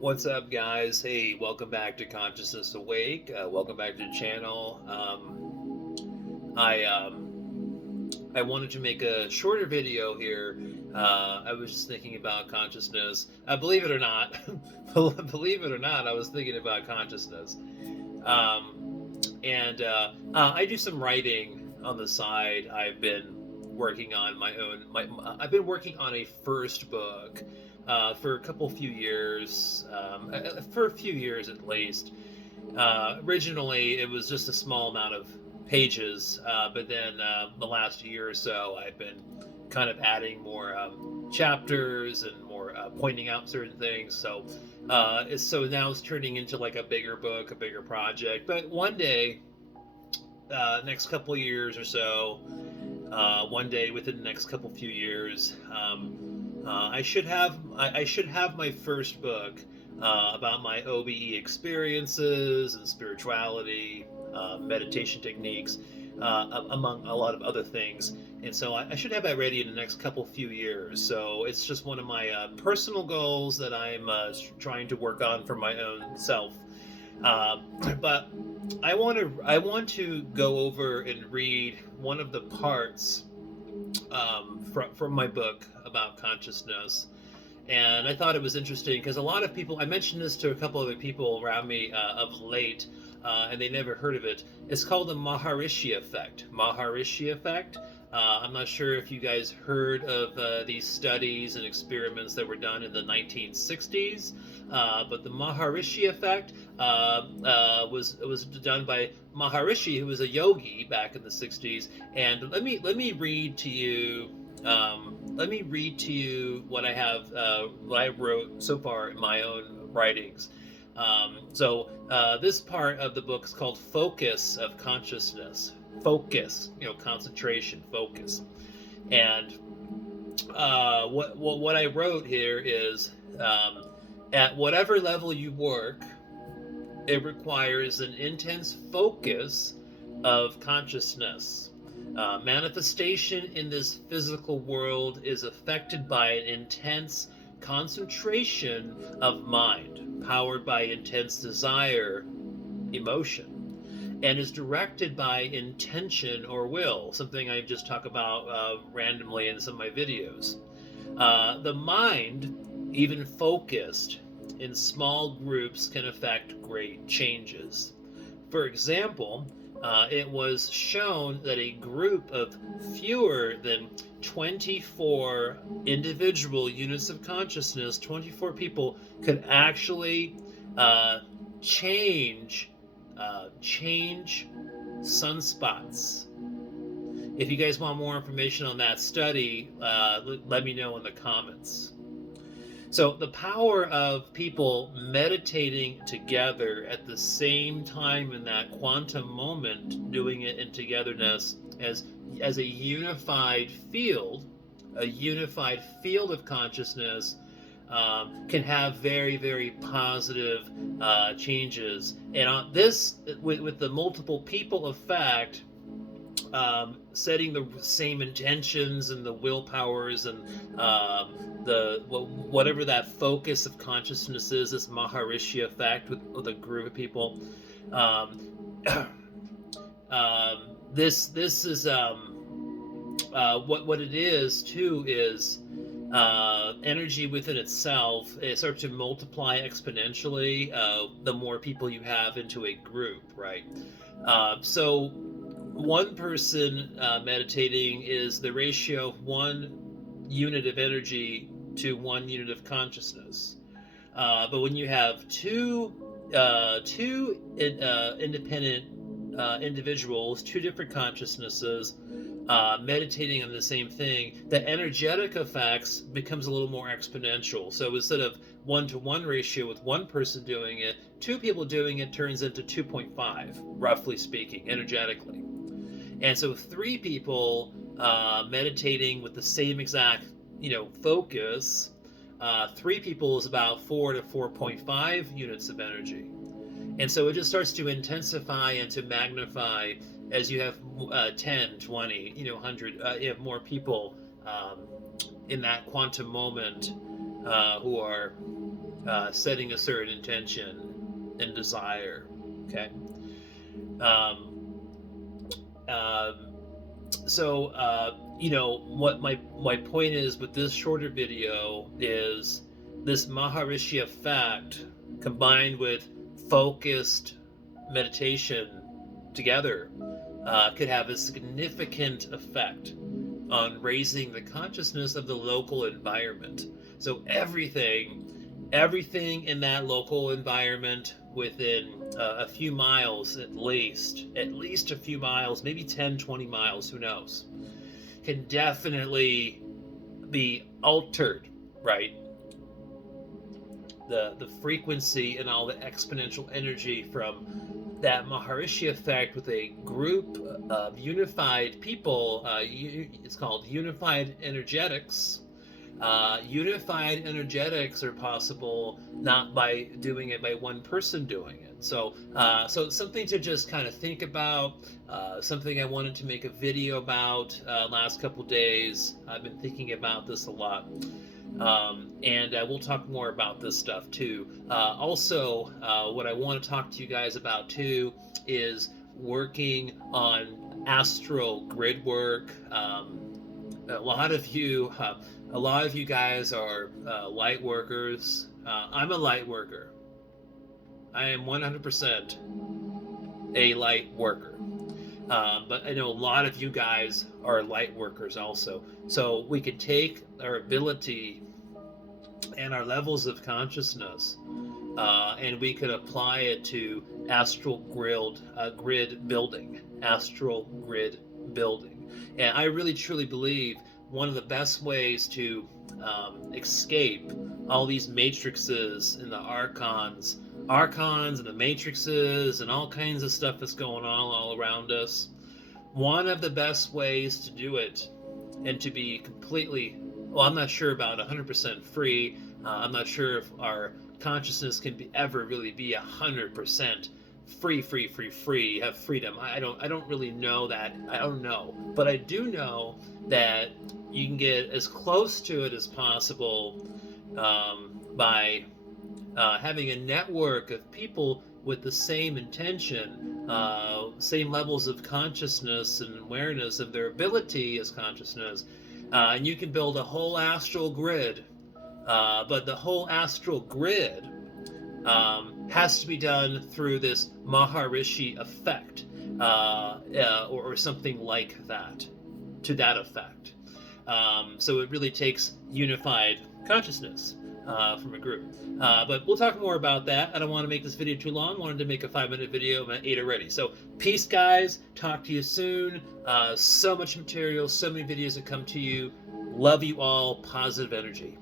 What's up, guys? Hey, welcome back to Consciousness Awake. Welcome back to the channel. I wanted to make a shorter video here. I was just thinking about consciousness. Believe it or not, believe it or not, I was thinking about consciousness. And I do some writing on the side. I've been working on my own. I've been working on a first book for a few years, for a few years at least. Originally, it was just a small amount of pages, but then the last year or so, I've been kind of adding more chapters and more pointing out certain things. So now it's turning into like a bigger book, a bigger project. But one day, next couple of years or so, one day within the next few years, I should have my first book about my OBE experiences and spirituality, meditation techniques, among a lot of other things. And so I should have that ready in the next few years. So it's just one of my personal goals that I'm trying to work on for my own self. But I want to go over and read one of the parts from my book about consciousness. And I thought it was interesting because a lot of people, I mentioned this to a couple other people around me of late, and they never heard of it. It's called the Maharishi effect. Maharishi effect. I'm not sure if you guys heard of these studies and experiments that were done in the 1960s, but the Maharishi effect was done by Maharishi, who was a yogi back in the 60s. And let me read to you. Let me read to you what I have, what I wrote so far in my own writings. This part of the book is called Focus of Consciousness. Focus, concentration, focus. And what I wrote here is, at whatever level you work, it requires an intense focus of consciousness. Manifestation in this physical world is affected by an intense concentration of mind, powered by intense desire, emotion, and is directed by intention or will, something I just talk about randomly in some of my videos. The mind, even focused in small groups, can affect great changes. For example, it was shown that a group of fewer than 24 individual units of consciousness, 24 people, could actually change sunspots. If you guys want more information on that study, let me know in the comments. So the power of people meditating together at the same time in that quantum moment, doing it in togetherness as a unified field of consciousness, can have very, very positive changes. And on this, with the multiple people effect, setting the same intentions and the willpowers and whatever that focus of consciousness is, this Maharishi effect with a group of people. This is what it is too is energy within itself. It starts to multiply exponentially the more people you have into a group, right? So one person meditating is the ratio of 1 unit of energy to 1 unit of consciousness. But when you have two independent individuals, two different consciousnesses, meditating on the same thing, the energetic effects becomes a little more exponential. So instead of 1-to-1 ratio with one person doing it, two people doing it turns into 2.5, roughly speaking, energetically. And so 3 people meditating with the same exact, focus, 3 people is about 4 to 4.5 units of energy. And so it just starts to intensify and to magnify as you have 10, 20, 100, you have more people in that quantum moment who are setting a certain intention and desire. Okay. Um, um, what my point is with this shorter video is this Maharishi effect combined with focused meditation together could have a significant effect on raising the consciousness of the local environment. So everything in that local environment within a few miles, at least a few miles, maybe 10, 20 miles, who knows, can definitely be altered, right? The frequency and all the exponential energy from that Maharishi effect with a group of unified people. It's called unified energetics. Unified energetics are possible not by doing it by one person doing it. So it's something to just kind of think about. Something I wanted to make a video about last couple days. I've been thinking about this a lot. And we'll talk more about this stuff too. Also, what I want to talk to you guys about too is working on astral grid work. A lot of you guys are light workers. I'm a light worker. I am 100% a light worker. But I know a lot of you guys are light workers also. So we could take our ability and our levels of consciousness and we could apply it to astral grid building. Astral grid building. And I really truly believe one of the best ways to escape all these matrices and the archons and the matrices and all kinds of stuff that's going on all around us. One of the best ways to do it and to be completely, well, I'm not sure about 100% free. I'm not sure if our consciousness can ever really be 100% free, have freedom. I don't really know that. I don't know. But I do know that you can get as close to it as possible by having a network of people with the same intention, same levels of consciousness and awareness of their ability as consciousness. And you can build a whole astral grid. But the whole astral grid has to be done through this Maharishi effect, or something like that, to that effect. So it really takes unified consciousness from a group. But we'll talk more about that. I don't want to make this video too long. I wanted to make a 5-minute video. I'm at 8 already. So peace, guys. Talk to you soon. So much material, so many videos that come to you. Love you all. Positive energy.